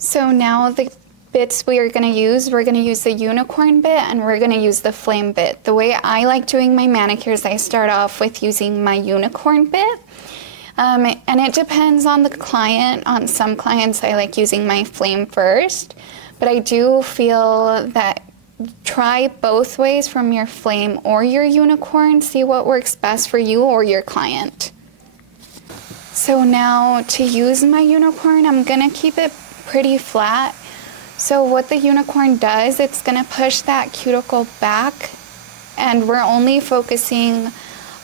So now the bits we're going to use the unicorn bit and we're going to use the flame bit. The way I like doing my manicures, I start off with using my unicorn bit. And it depends on the client. On some clients, I like using my flame first. But I do feel that try both ways from your flame or your unicorn. See what works best for you or your client. So now to use my unicorn, I'm going to keep it pretty flat. So what the unicorn does, it's going to push that cuticle back, and we're only focusing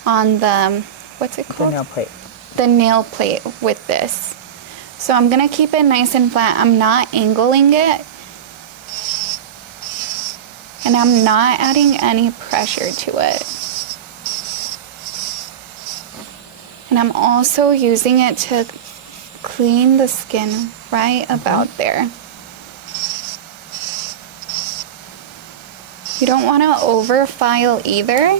on the, what's it called? The nail plate. The nail plate with this. So I'm going to keep it nice and flat. I'm not angling it, and I'm not adding any pressure to it. And I'm also using it to clean the skin right about there. You don't want to over file either.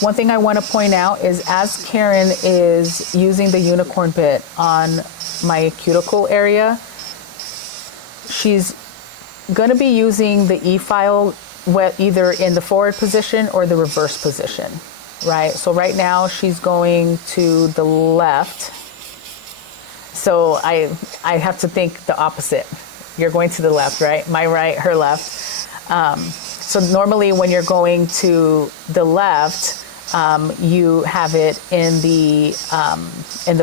One thing I want to point out is as Karen is using the unicorn bit on my cuticle area, she's going to be using the E-file either in the forward position or the reverse position, right? So right now she's going to the left. So I have to think the opposite. You're going to the left, right? My right, her left. So normally when you're going to the left, you have it in the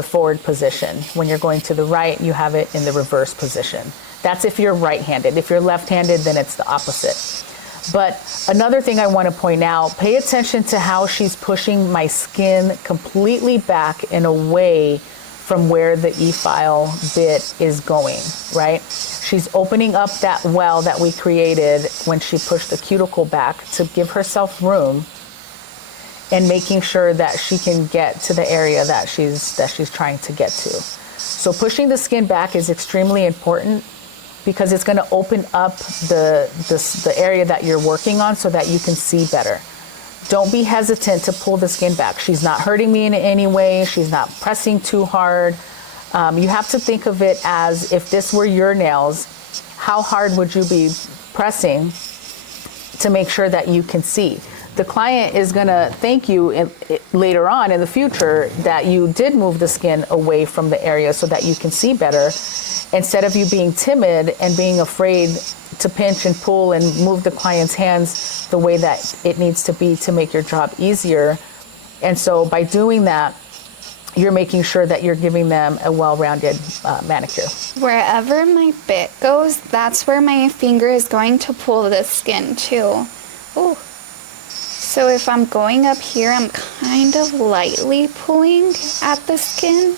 forward position. When you're going to the right, you have it in the reverse position. That's if you're right-handed. If you're left-handed, then it's the opposite. But another thing I want to point out, pay attention to how she's pushing my skin completely back and away from where the E-file bit is going, right? She's opening up that well that we created when she pushed the cuticle back to give herself room and making sure that she can get to the area that she's trying to get to. So pushing the skin back is extremely important because it's going to open up the area that you're working on so that you can see better. Don't be hesitant to pull the skin back. She's not hurting me in any way. She's not pressing too hard. You have to think of it as if this were your nails, how hard would you be pressing to make sure that you can see? The client is going to thank you later on in the future that you did move the skin away from the area so that you can see better, instead of you being timid and being afraid to pinch and pull and move the client's hands the way that it needs to be to make your job easier. And so by doing that, you're making sure that you're giving them a well-rounded manicure. Wherever my bit goes, that's where my finger is going to pull the skin too. Ooh. So if I'm going up here, I'm kind of lightly pulling at the skin.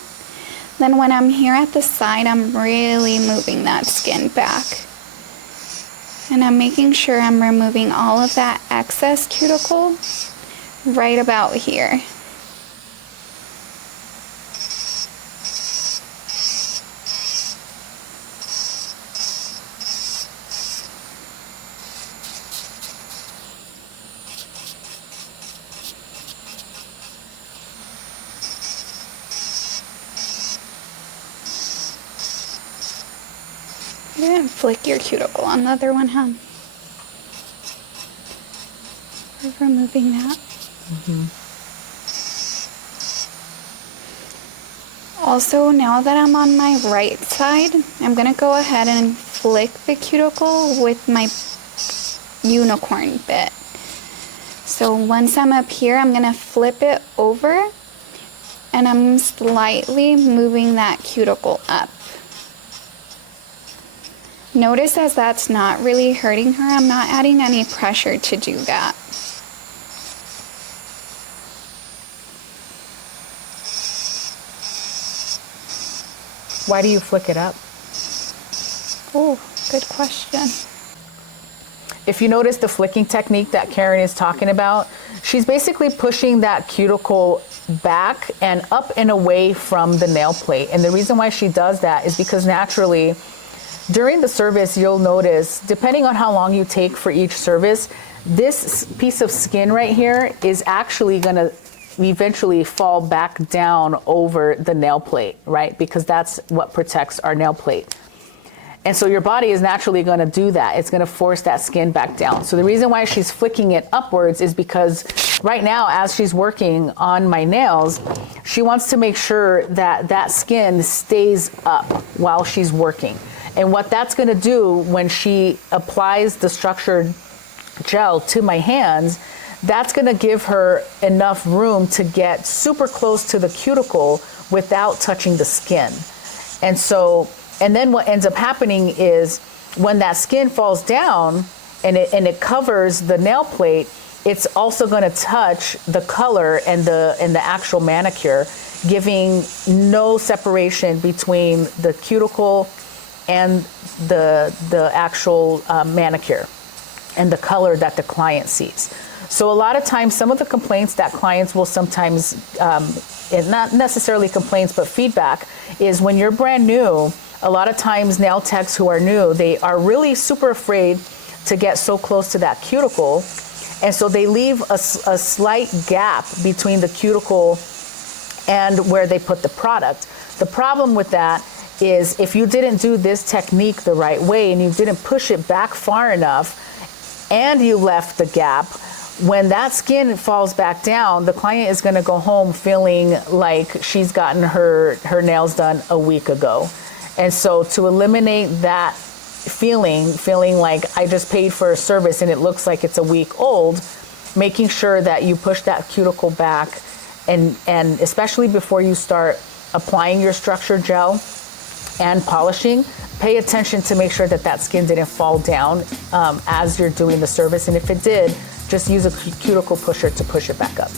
Then when I'm here at the side, I'm really moving that skin back. And I'm making sure I'm removing all of that excess cuticle right about here. You didn't flick your cuticle on the other one, huh? We're removing that. Also, now that I'm on my right side, I'm going to go ahead and flick the cuticle with my unicorn bit. So once I'm up here, I'm going to flip it over and I'm slightly moving that cuticle up. Notice as that's not really hurting her, I'm not adding any pressure to do that. Why do you flick it up? Oh, good question. If you notice the flicking technique that Karen is talking about, she's basically pushing that cuticle back and up and away from the nail plate. And the reason why she does that is because naturally, during the service, you'll notice, depending on how long you take for each service, this piece of skin right here is actually gonna eventually fall back down over the nail plate, right? Because that's what protects our nail plate. And so your body is naturally going to do that. It's going to force that skin back down. So the reason why she's flicking it upwards is because right now, as she's working on my nails, she wants to make sure that that skin stays up while she's working. And what that's going to do when she applies the structured gel to my hands, that's going to give her enough room to get super close to the cuticle without touching the skin. And then what ends up happening is when that skin falls down and it covers the nail plate, it's also going to touch the color and the actual manicure, giving no separation between the cuticle and the actual manicure and the color that the client sees. So a lot of times, some of the complaints that clients will sometimes, and not necessarily complaints, but feedback, is when you're brand new, a lot of times nail techs who are new, they are really super afraid to get so close to that cuticle. And so they leave a slight gap between the cuticle and where they put the product. The problem with that is if you didn't do this technique the right way and you didn't push it back far enough and you left the gap, when that skin falls back down, the client is going to go home feeling like she's gotten her nails done a week ago. And so to eliminate that feeling like I just paid for a service and it looks like it's a week old, making sure that you push that cuticle back, and especially before you start applying your structured gel and polishing, pay attention to make sure that that skin didn't fall down as you're doing the service. And if it did, just use a cuticle pusher to push it back up.